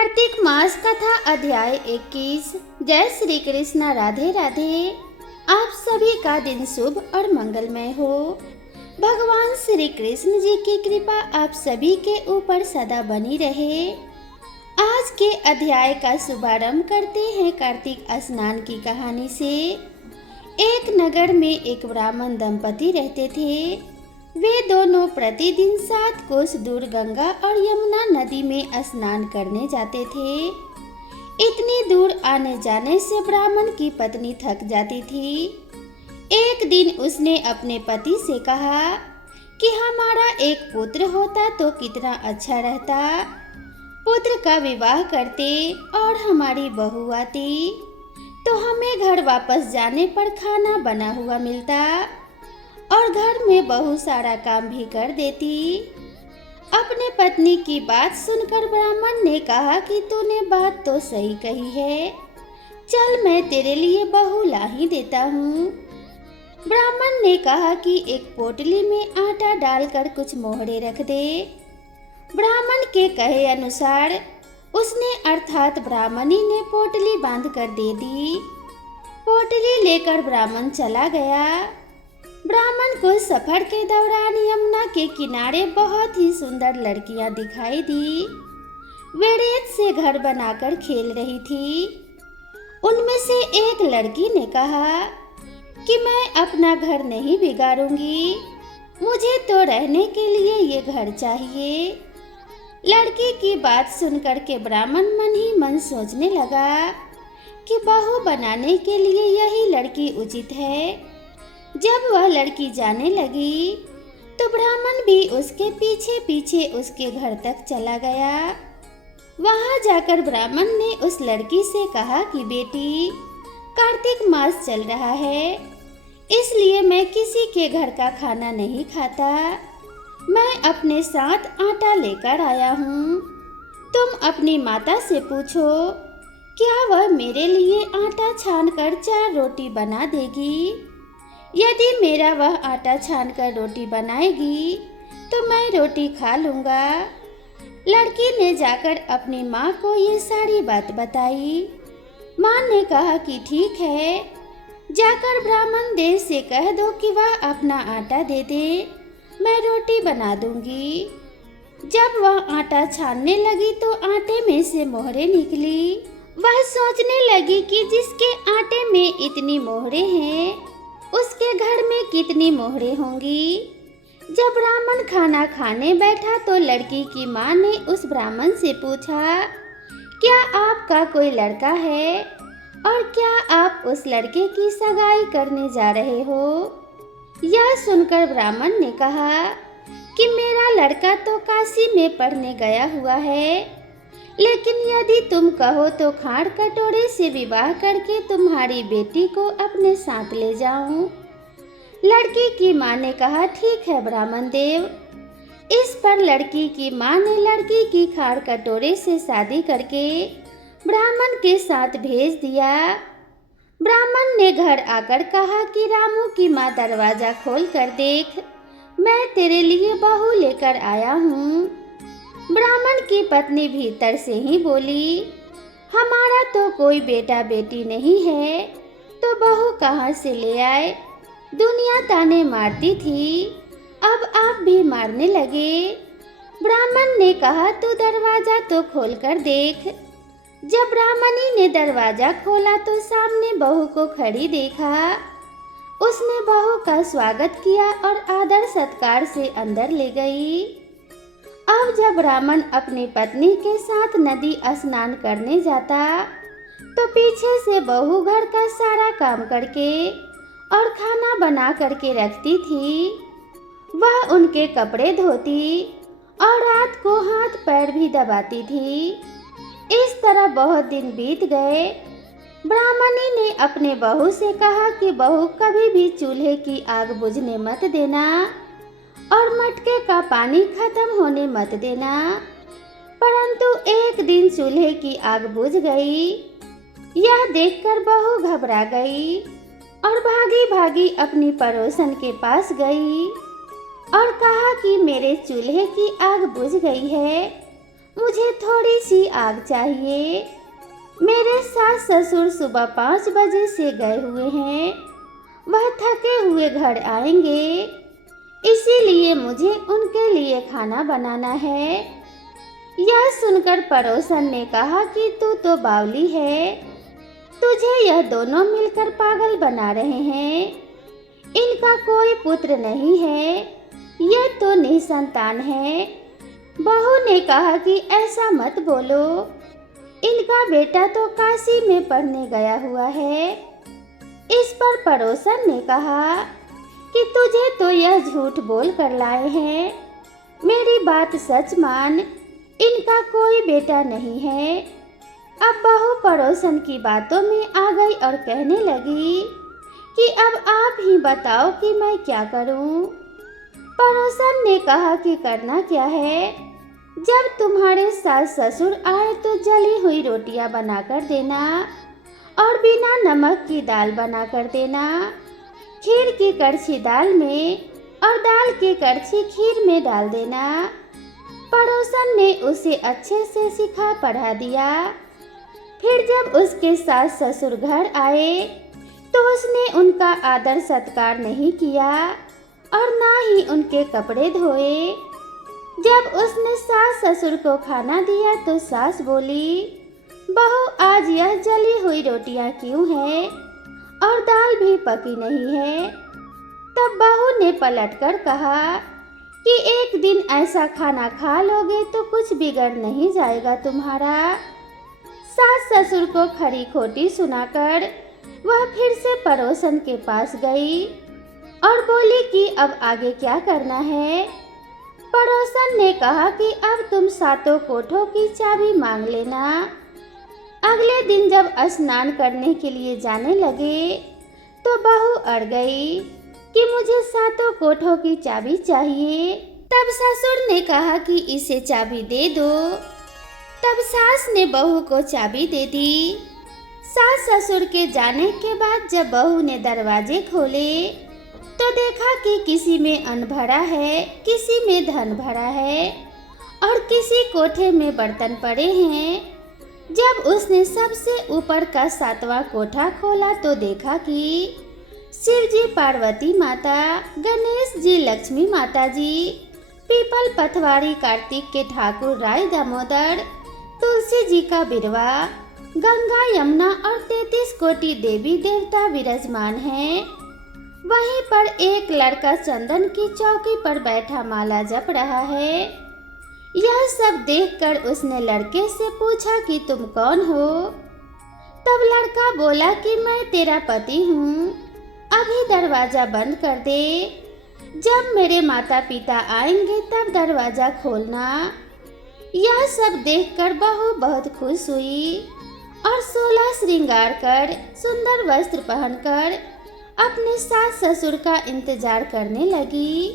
कार्तिक मास कथा अध्याय 21। जय श्री कृष्ण। राधे राधे। आप सभी का दिन शुभ और मंगलमय हो। भगवान श्री कृष्ण जी की कृपा आप सभी के ऊपर सदा बनी रहे। आज के अध्याय का शुभारंभ करते हैं कार्तिक स्नान की कहानी से। एक नगर में एक ब्राह्मण दंपति रहते थे। वे दोनों प्रतिदिन 7 कोस दूर गंगा और यमुना नदी में स्नान करने जाते थे। इतनी दूर आने जाने से ब्राह्मण की पत्नी थक जाती थी। एक दिन उसने अपने पति से कहा कि हमारा एक पुत्र होता तो कितना अच्छा रहता। पुत्र का विवाह करते और हमारी बहू आती तो हमें घर वापस जाने पर खाना बना हुआ मिलता और घर में बहुत सारा काम भी कर देती। अपने पत्नी की बात सुनकर ब्राह्मण ने कहा कि तूने बात तो सही कही है, चल मैं तेरे लिए बहू ला ही देता हूँ। ब्राह्मण ने कहा कि एक पोटली में आटा डालकर कुछ मोहरे रख दे। ब्राह्मण के कहे अनुसार उसने अर्थात ब्राह्मणी ने पोटली बांध कर दे दी। पोटली लेकर ब्राह्मण चला गया। ब्राह्मण को सफर के दौरान यमुना के किनारे बहुत ही सुंदर लड़कियां दिखाई दी। वे रेत से घर बनाकर खेल रही थी। उनमें से एक लड़की ने कहा कि मैं अपना घर नहीं बिगाड़ूंगी, मुझे तो रहने के लिए ये घर चाहिए। लड़की की बात सुनकर के ब्राह्मण मन ही मन सोचने लगा कि बहू बनाने के लिए यही लड़की उचित है। जब वह लड़की जाने लगी तो ब्राह्मण भी उसके पीछे पीछे उसके घर तक चला गया। वहां जाकर ब्राह्मण ने उस लड़की से कहा कि बेटी, कार्तिक मास चल रहा है, इसलिए मैं किसी के घर का खाना नहीं खाता। मैं अपने साथ आटा लेकर आया हूँ। तुम अपनी माता से पूछो क्या वह मेरे लिए आटा छानकर 4 रोटी बना देगी। यदि मेरा वह आटा छानकर रोटी बनाएगी तो मैं रोटी खा लूँगा। लड़की ने जाकर अपनी माँ को ये सारी बात बताई। माँ ने कहा कि ठीक है, जाकर ब्राह्मण देव से कह दो कि वह अपना आटा दे दे, मैं रोटी बना दूंगी। जब वह आटा छानने लगी तो आटे में से मोहरे निकली। वह सोचने लगी कि जिसके आटे में इतनी मोहरे हैं उसके घर में कितनी मोहरे होंगी। जब ब्राह्मण खाना खाने बैठा तो लड़की की माँ ने उस ब्राह्मण से पूछा क्या आपका कोई लड़का है और क्या आप उस लड़के की सगाई करने जा रहे हो। यह सुनकर ब्राह्मण ने कहा कि मेरा लड़का तो काशी में पढ़ने गया हुआ है, लेकिन यदि तुम कहो तो खाड़ कटोरे से विवाह करके तुम्हारी बेटी को अपने साथ ले जाऊं। लड़की की माँ ने कहा ठीक है ब्राह्मण देव। इस पर लड़की की माँ ने लड़की की खाड़ कटोरे से शादी करके ब्राह्मण के साथ भेज दिया। ब्राह्मण ने घर आकर कहा कि रामू की माँ दरवाजा खोल कर देख, मैं तेरे लिए बहू लेकर आया हूँ। ब्राह्मण की पत्नी भीतर से ही बोली हमारा तो कोई बेटा बेटी नहीं है, तो बहू कहाँ से ले आए। दुनिया ताने मारती थी, अब आप भी मारने लगे। ब्राह्मण ने कहा तू दरवाजा तो खोल कर देख। जब ब्राह्मणी ने दरवाजा खोला तो सामने बहू को खड़ी देखा। उसने बहू का स्वागत किया और आदर सत्कार से अंदर ले गई। अब जब ब्राह्मण अपनी पत्नी के साथ नदी स्नान करने जाता तो पीछे से बहू घर का सारा काम करके और खाना बना करके रखती थी। वह उनके कपड़े धोती और रात को हाथ पैर भी दबाती थी। इस तरह बहुत दिन बीत गए। ब्राह्मणी ने अपने बहू से कहा कि बहू कभी भी चूल्हे की आग बुझने मत देना और मटके का पानी खत्म होने मत देना। परंतु एक दिन चूल्हे की आग बुझ गई। यह देखकर बहू घबरा गई और भागी भागी अपनी पड़ोसन के पास गई और कहा कि मेरे चूल्हे की आग बुझ गई है मुझे थोड़ी सी आग चाहिए। मेरे सास ससुर सुबह 5 बजे से गए हुए हैं। वह थके हुए घर आएंगे, इसीलिए मुझे उनके लिए खाना बनाना है। यह सुनकर पड़ोसन ने कहा कि तू तो बावली है, तुझे यह दोनों मिलकर पागल बना रहे हैं। इनका कोई पुत्र नहीं है, यह तो निसंतान है। बहू ने कहा कि ऐसा मत बोलो, इनका बेटा तो काशी में पढ़ने गया हुआ है। इस पर पड़ोसन ने कहा कि तुझे तो यह झूठ बोल कर लाए हैं, मेरी बात सच मान, इनका कोई बेटा नहीं है। अब बहू पड़ोसन की बातों में आ गई और कहने लगी कि अब आप ही बताओ कि मैं क्या करूं। पड़ोसन ने कहा कि करना क्या है, जब तुम्हारे सास ससुर आए तो जली हुई रोटियां बनाकर देना और बिना नमक की दाल बनाकर देना। खीर की कड़छी दाल में और दाल की कड़छी खीर में डाल देना। पड़ोसन ने उसे अच्छे से सिखा पढ़ा दिया। फिर जब उसके सास ससुर घर आए तो उसने उनका आदर सत्कार नहीं किया और ना ही उनके कपड़े धोए। जब उसने सास ससुर को खाना दिया तो सास बोली, बहू आज यह जली हुई रोटियां क्यों है और दाल भी पकी नहीं है। तब बहू ने पलटकर कहा कि एक दिन ऐसा खाना खा लोगे तो कुछ बिगड़ नहीं जाएगा तुम्हारा। सास ससुर को खरी खोटी सुनाकर वह फिर से पड़ोसन के पास गई और बोली कि अब आगे क्या करना है। पड़ोसन ने कहा कि अब तुम सातों कोठों की चाबी मांग लेना। अगले दिन जब स्नान करने के लिए जाने लगे तो बहू अड़ गई कि मुझे सातों कोठों की चाबी चाहिए। तब ससुर ने कहा कि इसे चाबी दे दो। तब सास ने बहू को चाबी दे दी। सास ससुर के जाने के बाद जब बहू ने दरवाजे खोले तो देखा कि किसी में अन्न भरा है, किसी में धन भरा है और किसी कोठे में बर्तन पड़े हैं। जब उसने सबसे ऊपर का 7वां कोठा खोला तो देखा कि शिव जी पार्वती माता, गणेश जी लक्ष्मी माता जी, पीपल पथवारी कार्तिक के ठाकुर राय दामोदर, तुलसी जी का बिरवा, गंगा यमुना और 33 कोटि देवी देवता विराजमान हैं। वहीं पर एक लड़का चंदन की चौकी पर बैठा माला जप रहा है। यह सब देखकर उसने लड़के से पूछा कि तुम कौन हो। तब लड़का बोला कि मैं तेरा पति हूँ, अभी दरवाजा बंद कर दे, जब मेरे माता पिता आएंगे तब दरवाजा खोलना। यह सब देखकर बहू बहुत खुश हुई और 16 श्रृंगार कर सुंदर वस्त्र पहनकर अपने सास ससुर का इंतजार करने लगी।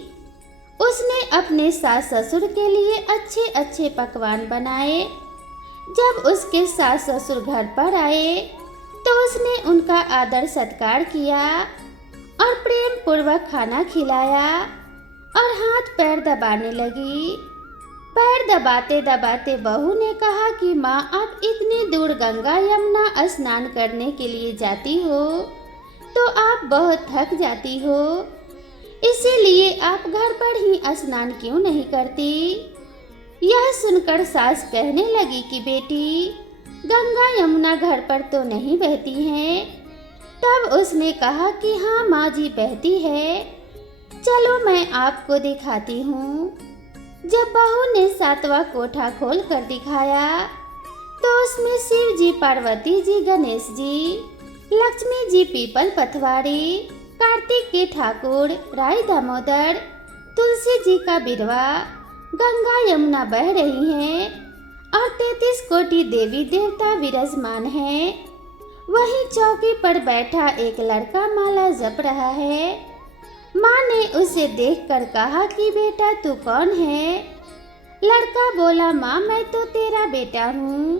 उसने अपने सास ससुर के लिए अच्छे अच्छे पकवान बनाए। जब उसके सास ससुर घर पर आए तो उसने उनका आदर सत्कार किया और प्रेम पूर्वक खाना खिलाया और हाथ पैर दबाने लगी। पैर दबाते दबाते बहू ने कहा कि माँ आप इतनी दूर गंगा यमुना स्नान करने के लिए जाती हो तो आप बहुत थक जाती हो, इसीलिए आप घर पर ही स्नान क्यों नहीं करती। यह सुनकर सास कहने लगी कि बेटी गंगा यमुना घर पर तो नहीं बहती हैं। तब उसने कहा कि हाँ माँ जी बहती है, चलो मैं आपको दिखाती हूँ। जब बहू ने 7वां कोठा खोल कर दिखाया तो उसमें शिव जी, पार्वती जी, गणेश जी, लक्ष्मी जी पीपल पथवारी, कार्तिक के ठाकुर राय दामोदर, तुलसी जी का बिरवा, गंगा यमुना बह रही हैं और 33 कोटि देवी देवता विराजमान हैं। वहीं चौकी पर बैठा एक लड़का माला जप रहा है। माँ ने उसे देखकर कहा कि बेटा तू कौन है। लड़का बोला माँ मैं तो तेरा बेटा हूँ।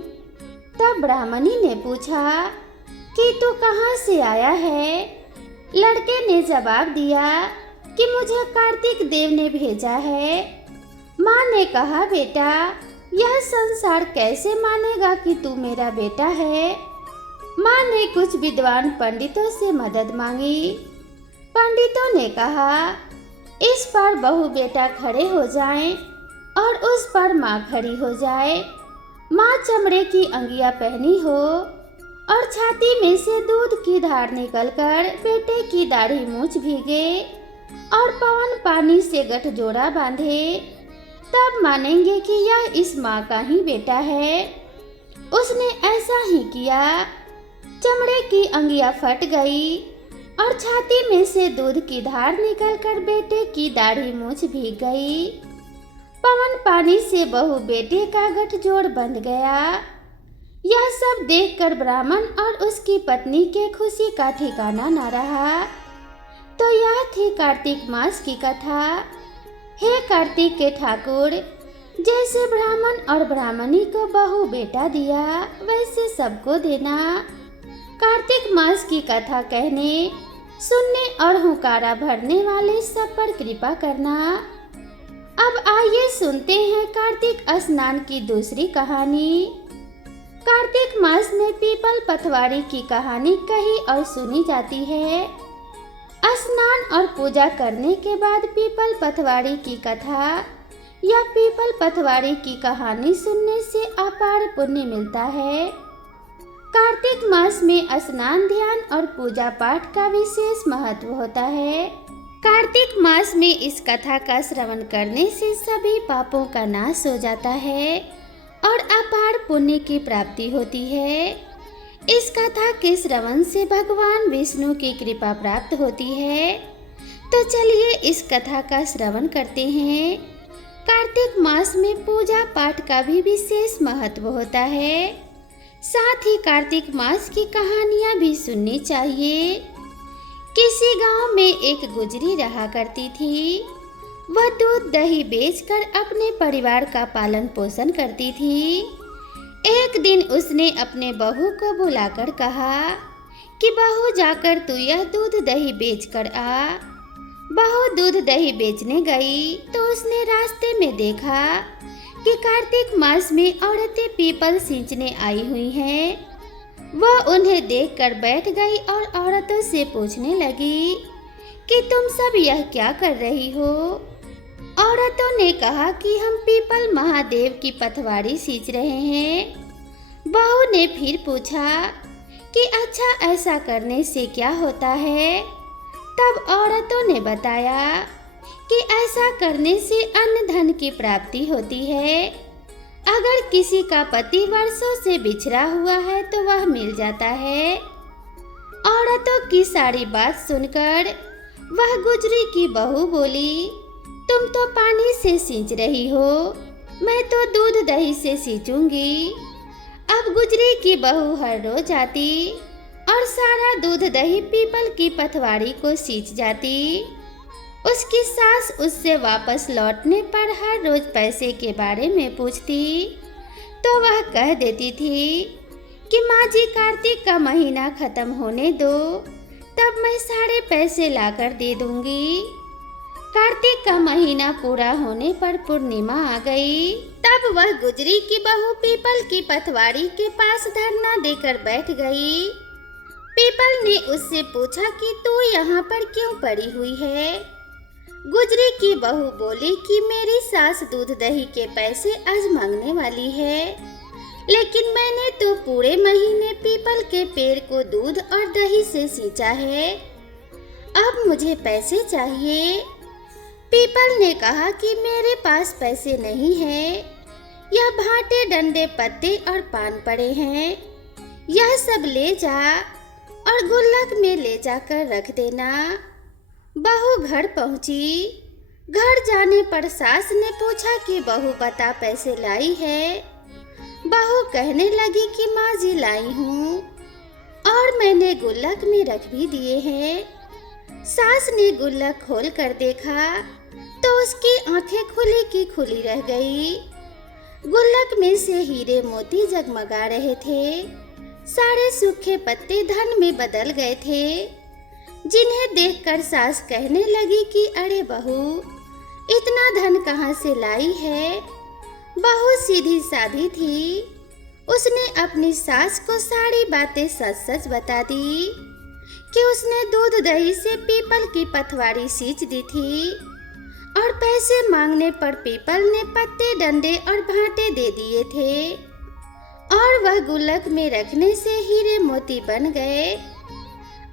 तब ब्राह्मणी ने पूछा कि तू कहाँ से आया है। लड़के ने जवाब दिया कि मुझे कार्तिक देव ने भेजा है। माँ ने कहा बेटा यह संसार कैसे मानेगा कि तू मेरा बेटा है। माँ ने कुछ विद्वान पंडितों से मदद मांगी। पंडितों ने कहा, इस पर बहू बेटा खड़े हो जाएं और उस पर माँ खड़ी हो जाए। माँ चमड़े की अंगिया पहनी हो और छाती में से दूध की धार निकलकर बेटे की दाढ़ी मूछ भीगे और पवन पानी से गठजोड़ा बांधे, तब मानेंगे कि यह इस माँ का ही बेटा है। उसने ऐसा ही किया। चमड़े की अंगिया फट गई और छाती में से दूध की धार निकलकर बेटे की दाढ़ी मूछ भीग गई। पवन पानी से बहू बेटे का गठजोड़ बंध गया। यह सब देखकर ब्राह्मण और उसकी पत्नी के खुशी का ठिकाना न रहा। तो यह थी कार्तिक मास की कथा। हे कार्तिक के ठाकुर, जैसे ब्राह्मण और ब्राह्मणी को बहू बेटा दिया वैसे सबको देना। कार्तिक मास की कथा कहने, सुनने और हुंकारा भरने वाले सब पर कृपा करना। अब आइए सुनते हैं कार्तिक स्नान की दूसरी कहानी। कार्तिक मास में पीपल पथवारी की कहानी कही और सुनी जाती है। स्नान और पूजा करने के बाद पीपल पथवारी की कथा या पीपल पथवारी की कहानी सुनने से अपार पुण्य मिलता है। कार्तिक मास में स्नान, ध्यान और पूजा पाठ का विशेष महत्व होता है। कार्तिक मास में इस कथा का श्रवण करने से सभी पापों का नाश हो जाता है और अपार पुण्य की प्राप्ति होती है। इस कथा के श्रवण से भगवान विष्णु की कृपा प्राप्त होती है। तो चलिए इस कथा का श्रवण करते हैं। कार्तिक मास में पूजा पाठ का भी विशेष महत्व होता है। साथ ही कार्तिक मास की कहानियां भी सुननी चाहिए। किसी गांव में एक गुजरी रहा करती थी। वह दूध दही बेचकर अपने परिवार का पालन पोषण करती थी। एक दिन उसने अपने बहू को बुलाकर कहा कि बहू, जाकर तू यह दूध दही बेच कर आ। बहू दूध दही बेचने गई तो उसने रास्ते में देखा कि कार्तिक मास में औरतें पीपल सींचने आई हुई हैं। वह उन्हें देखकर बैठ गई और औरतों से पूछने लगी कि तुम सब यह क्या कर रही हो। औरतों ने कहा कि हम पीपल महादेव की पथवारी सींच रहे हैं। बहू ने फिर पूछा कि अच्छा, ऐसा करने से क्या होता है। तब औरतों ने बताया कि ऐसा करने से अन्न धन की प्राप्ति होती है। अगर किसी का पति वर्षों से बिछड़ा हुआ है तो वह मिल जाता है। औरतों की सारी बात सुनकर वह गुजरी की बहू बोली, तुम तो पानी से सींच रही हो, मैं तो दूध दही से सींचूंगी। अब गुजरी की बहू हर रोज आती और सारा दूध दही पीपल की पथवारी को सींच जाती। उसकी सास उससे वापस लौटने पर हर रोज पैसे के बारे में पूछती तो वह कह देती थी कि माँ जी, कार्तिक का महीना खत्म होने दो, तब मैं सारे पैसे लाकर दे दूंगी। कार्तिक का महीना पूरा होने पर पूर्णिमा आ गई। तब वह गुजरी की बहू पीपल की पथवारी के पास धरना देकर बैठ गई। पीपल ने उससे पूछा कि तू यहाँ पर क्यों पड़ी हुई है। गुजरी की बहू बोली कि मेरी सास दूध दही के पैसे आज मांगने वाली है, लेकिन मैंने तो पूरे महीने पीपल के पेड़ को दूध और दही से सींचा है। अब मुझे पैसे चाहिए। पीपल ने कहा कि मेरे पास पैसे नहीं है। यह भाटे, डंडे, पत्ते और पान पड़े हैं। यह सब ले जा और गुल्लक में ले जाकर रख देना। बहू घर पहुंची। घर जाने पर सास ने पूछा कि बहू बता, पैसे लाई है। बहू कहने लगी कि माँ जी लाई हूँ और मैंने गुल्लक में रख भी दिए हैं। सास ने गुल्लक खोल कर देखा तो उसकी आंखें खुली की खुली रह गई। गुल्लक में से हीरे मोती जगमगा रहे थे। सारे सूखे पत्ते धन में बदल गए थे, जिन्हें देखकर सास कहने लगी कि अरे बहू, इतना धन कहाँ से लाई है। बहू सीधी सादी थी। उसने अपनी सास को सारी बातें सच सच बता दी कि उसने दूध दही से पीपल की पथवारी सींच दी थी और पैसे मांगने पर पीपल ने पत्ते डंडे और भांटे दे दिए थे और वह गुल्लक में रखने से हीरे मोती बन गए।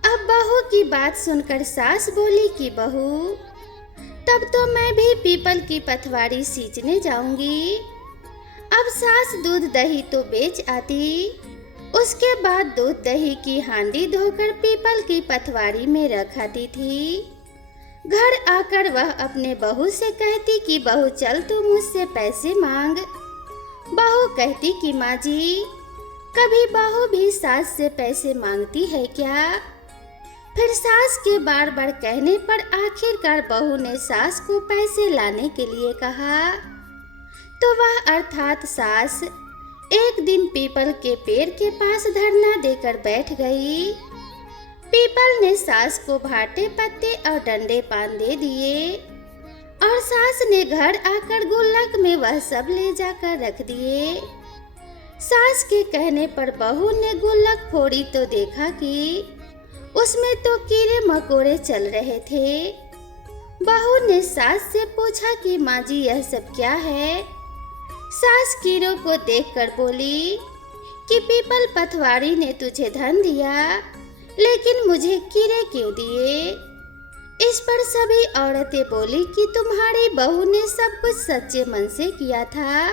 अब बहू की बात सुनकर सास बोली कि बहू, तब तो मैं भी पीपल की पथवारी सींचने जाऊंगी। अब सास दूध दही तो बेच आती, उसके बाद दूध दही की हांडी धोकर पीपल की पथवारी में रख आती थी। घर आकर वह अपने बहू से कहती कि बहू चल तू मुझसे पैसे मांग। बहू कहती कि माँ जी, कभी बहू भी सास से पैसे मांगती है क्या? फिर सास के बार बार कहने पर आखिरकार बहू ने सास को पैसे लाने के लिए कहा। तो वह अर्थात सास एक दिन पीपल के पेड़ के पास धरना देकर बैठ गई। पीपल ने सास को भाटे पत्ते और डंडे पान दे दिए और सास ने घर आकर गुल्लक में वह सब ले जाकर रख दिए। सास के कहने पर बहू ने गुल्लक फोड़ी तो देखा कि उसमें तो कीड़े मकोड़े चल रहे थे। बहू ने सास से पूछा कि माँ जी यह सब क्या है? सास कीड़ों को देखकर बोली कि पीपल पथवारी ने तुझे धन दिया, लेकिन मुझे कीड़े क्यों दिए? इस पर सभी औरतें बोली कि तुम्हारी बहू ने सब कुछ सच्चे मन से किया था,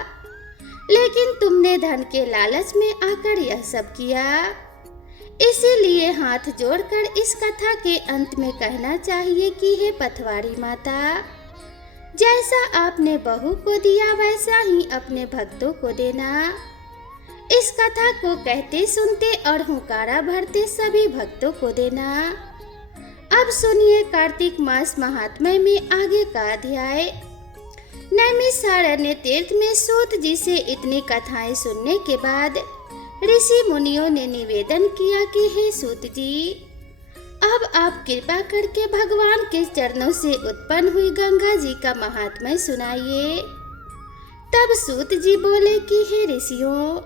लेकिन तुमने धन के लालच में आकर यह सब किया। इसीलिए हाथ जोड़कर इस कथा के अंत में कहना चाहिए कि हे पथवारी माता, जैसा आपने बहू को दिया वैसा ही अपने भक्तों को देना। इस कथा को कहते सुनते और हुंकारा भरते सभी भक्तों को देना। अब सुनिए कार्तिक मास महात्म्य में आगे का अध्याय। नैमिषारण्य तीर्थ में सूत जी से इतनी कथाएं सुनने के बाद ऋषि मुनियों ने निवेदन किया कि हे सूत जी, अब आप कृपा करके भगवान के चरणों से उत्पन्न हुई गंगा जी का महात्म्य सुनाइए। तब सूत जी बोले कि हे ऋषियों,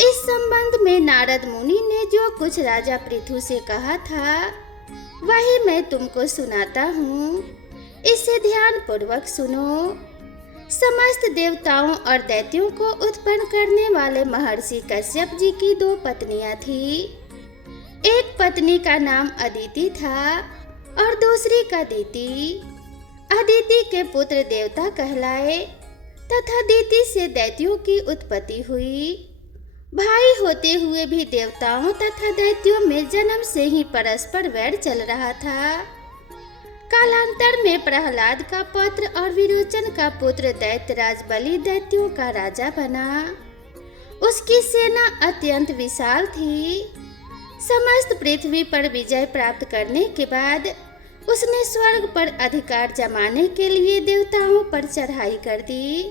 इस संबंध में नारद मुनि ने जो कुछ राजा पृथु से कहा था वही मैं तुमको सुनाता हूँ। इसे ध्यान पूर्वक सुनो। समस्त देवताओं और दैत्यों को उत्पन्न करने वाले महर्षि कश्यप जी की दो पत्नियां थी। एक पत्नी का नाम अदिति था और दूसरी का दीति। अदिति के पुत्र देवता कहलाए तथा दीति से दैत्यों की उत्पत्ति हुई। भाई होते हुए भी देवताओं तथा दैत्यों में जन्म से ही परस्पर वैर चल रहा था। कालांतर में प्रहलाद का पुत्र और विरोचन का पुत्र दैत्यराज बलि दैत्यों का राजा बना। उसकी सेना अत्यंत विशाल थी। समस्त पृथ्वी पर विजय प्राप्त करने के बाद उसने स्वर्ग पर अधिकार जमाने के लिए देवताओं पर चढ़ाई कर दी।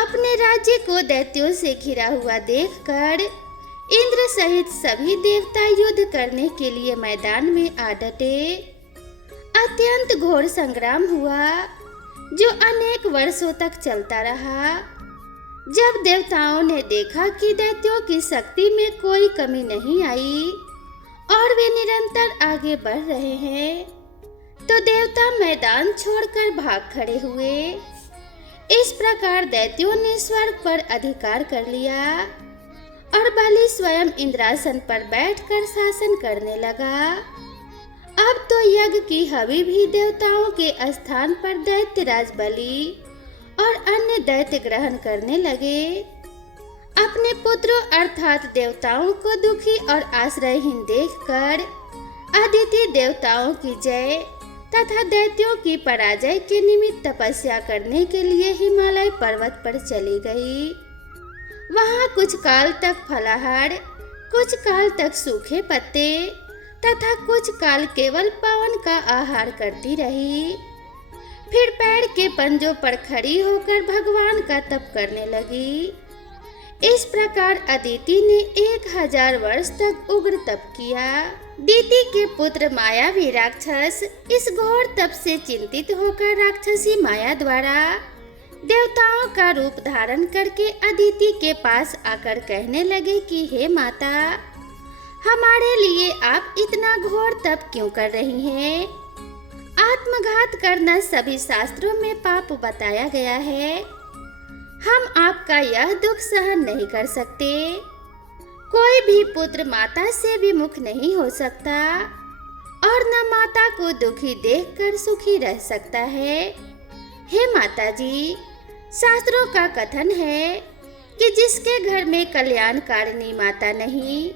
अपने राज्य को दैत्यों से घिरा हुआ देखकर इंद्र सहित सभी देवता युद्ध करने के लिए मैदान में आ डटे। अत्यंत घोर संग्राम हुआ जो अनेक वर्षों तक चलता रहा। जब देवताओं ने देखा कि दैत्यों की शक्ति में कोई कमी नहीं आई और वे निरंतर आगे बढ़ रहे हैं, तो देवता मैदान छोड़कर भाग खड़े हुए। इस प्रकार दैत्यों ने स्वर्ग पर अधिकार कर लिया और बलि स्वयं इंद्रासन पर बैठकर शासन करने लगा। अब तो यज्ञ की हवि भी देवताओं के स्थान पर दैत्यराज बलि और अन्य दैत्य ग्रहण करने लगे। अपने पुत्रों अर्थात देवताओं को दुखी और आश्रयहीन देखकर अदिति देवताओं की जय तथा दैत्यों की पराजय के निमित्त तपस्या करने के लिए हिमालय पर्वत पर चली गई। वहां कुछ काल तक फलाहार, कुछ काल तक सूखे पत्ते तथा कुछ काल केवल पवन का आहार करती रही। फिर पेड़ के पंजों पर खड़ी होकर भगवान का तप करने लगी। इस प्रकार अदिति ने 1000 वर्ष तक उग्र तप किया। दीति के पुत्र मायावी राक्षस इस घोर तप से चिंतित होकर राक्षसी माया द्वारा देवताओं का रूप धारण करके अदिति के पास आकर कहने लगे कि हे माता, हमारे लिए आप इतना घोर तप क्यों कर रही हैं? आत्मघात करना सभी शास्त्रों में पाप बताया गया है। हम आपका यह दुख सहन नहीं कर सकते। कोई भी पुत्र माता से विमुख नहीं हो सकता और न माता को दुखी देखकर सुखी रह सकता है। हे माता जी, शास्त्रों का कथन है कि जिसके घर में कल्याणकारिणी माता नहीं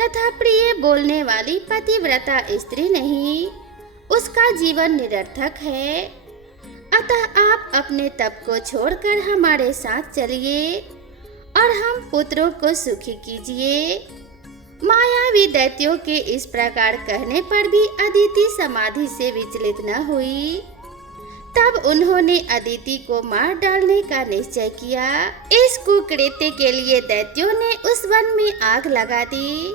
तथा प्रिय बोलने वाली पतिव्रता स्त्री नहीं, उसका जीवन निरर्थक है। अतः आप अपने तप को छोड़कर हमारे साथ चलिए और हम पुत्रों को सुखी कीजिए। मायावी दैत्यों के इस प्रकार कहने पर भी अदिति समाधि से विचलित न हुई। तब उन्होंने अदिति को मार डालने का निश्चय किया। इस कुकृत्य के लिए दैत्यों ने उस वन में आग लगा दी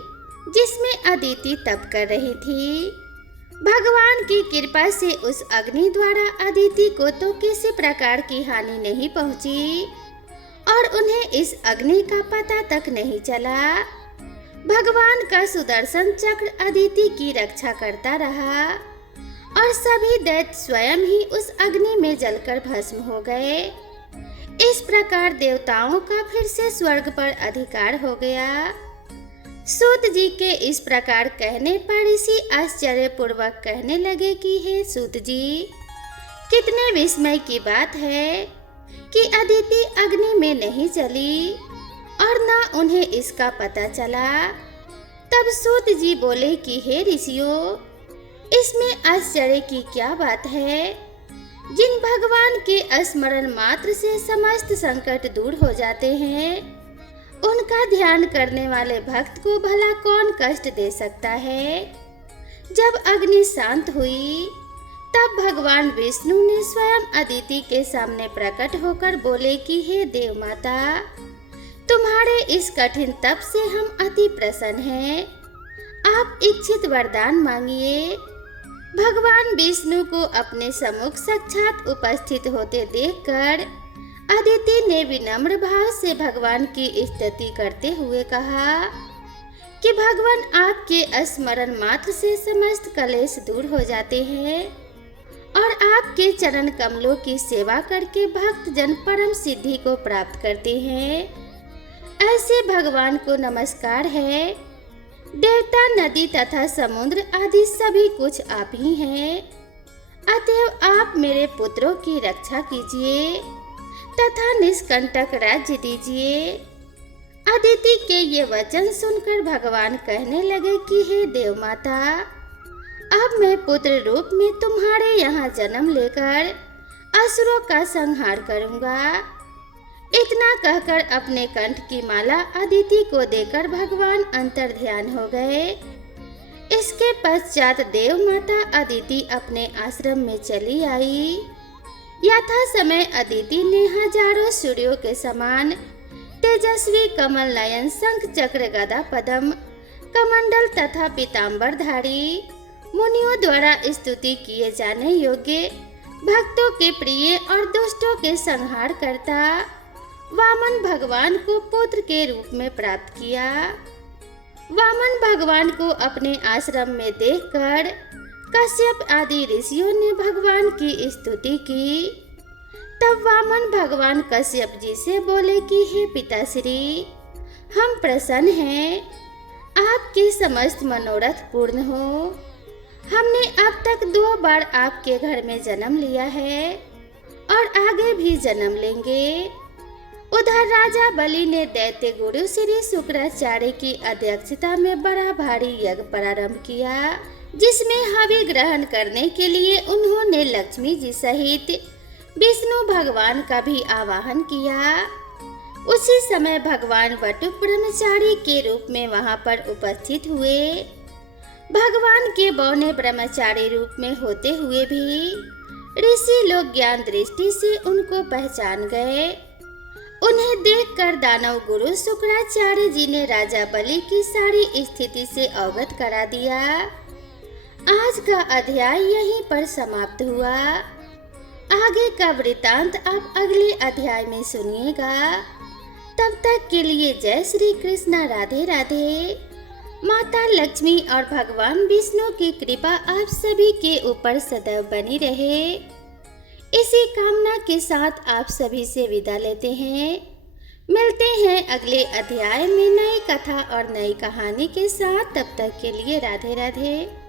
जिसमें अदिति तप कर रही थी। भगवान की कृपा से उस अग्नि द्वारा अदिति को तो किसी प्रकार की हानि नहीं पहुंची और उन्हें इस अग्नि का पता तक नहीं चला। भगवान का सुदर्शन चक्र अदिति की रक्षा करता रहा और सभी दैत्य स्वयं ही उस अग्नि में जलकर भस्म हो गए। इस प्रकार देवताओं का फिर से स्वर्ग पर अधिकार हो गया। सूत जी के इस प्रकार कहने पर ऋषि आश्चर्य पूर्वक कहने लगे कि हे सूत जी, कितने विस्मय की बात है कि अदिति अग्नि में नहीं जली और न उन्हें इसका पता चला। तब सूत जी बोले कि हे ऋषियों, इसमें आश्चर्य की क्या बात है? जिन भगवान के स्मरण मात्र से समस्त संकट दूर हो जाते हैं, उनका ध्यान करने वाले भक्त को भला कौन कष्ट दे सकता है? जब अग्नि शांत हुई तब भगवान विष्णु ने स्वयं अदिति के सामने प्रकट होकर बोले कि हे देव माता, तुम्हारे इस कठिन तप से हम अति प्रसन्न हैं। आप इच्छित वरदान मांगिए। भगवान विष्णु को अपने सम्मुख साक्षात उपस्थित होते देखकर अदिति ने विनम्र भाव से भगवान की स्तुति करते हुए कहा कि भगवान, आपके स्मरण मात्र से समस्त कलेश दूर हो जाते हैं और आपके चरण कमलों की सेवा करके भक्त जन परम सिद्धि को प्राप्त करते हैं। ऐसे भगवान को नमस्कार है। देवता, नदी तथा समुद्र आदि सभी कुछ आप ही हैं। अतएव आप मेरे पुत्रों की रक्षा कीजिए तथा निष्कंटक राज्य दीजिए। अदिति के ये वचन सुनकर भगवान कहने लगे कि हे देव माता, अब मैं पुत्र रूप में तुम्हारे यहाँ जन्म लेकर असुरों का संहार करूंगा। इतना कहकर अपने कंठ की माला अदिति को देकर भगवान अंतर्ध्यान हो गए। इसके पश्चात देव माता अदिति अपने आश्रम में चली आई। यथा समय अदिति ने हजारों सूर्यों के समान तेजस्वी कमल नयन शंख चक्र गदा पद्म कमंडल तथा पीताम्बरधारी मुनियों द्वारा स्तुति किए जाने योग्य भक्तों के प्रिय और दुष्टों के संहार करता वामन भगवान को पुत्र के रूप में प्राप्त किया। वामन भगवान को अपने आश्रम में देखकर कश्यप आदि ऋषियों ने भगवान की स्तुति की। तब वामन भगवान कश्यप जी से बोले कि हे पिताश्री, हम प्रसन्न हैं, आपके समस्त मनोरथ पूर्ण हो। हमने अब तक 2 बार आपके घर में जन्म लिया है और आगे भी जन्म लेंगे। उधर राजा बलि ने दैत्य गुरु श्री शुक्राचार्य की अध्यक्षता में बड़ा भारी यज्ञ प्रारंभ किया, जिसमें हवि ग्रहण करने के लिए उन्होंने लक्ष्मी जी सहित विष्णु भगवान का भी आवाहन किया। उसी समय भगवान वटुक ब्रह्मचारी के रूप में वहां पर उपस्थित हुए। भगवान के बौने ब्रह्मचारी रूप में होते हुए भी ऋषि लोग ज्ञान दृष्टि से उनको पहचान गए। उन्हें देखकर दानव गुरु शुक्राचार्य जी ने राजा बलि की सारी स्थिति से अवगत करा दिया। आज का अध्याय यहीं पर समाप्त हुआ। आगे का वृतांत आप अगले अध्याय में सुनिएगा। तब तक के लिए जय श्री कृष्णा, राधे राधे। माता लक्ष्मी और भगवान विष्णु की कृपा आप सभी के ऊपर सदैव बनी रहे। इसी कामना के साथ आप सभी से विदा लेते हैं। मिलते हैं अगले अध्याय में नई कथा और नई कहानी के साथ। तब तक के लिए राधे राधे।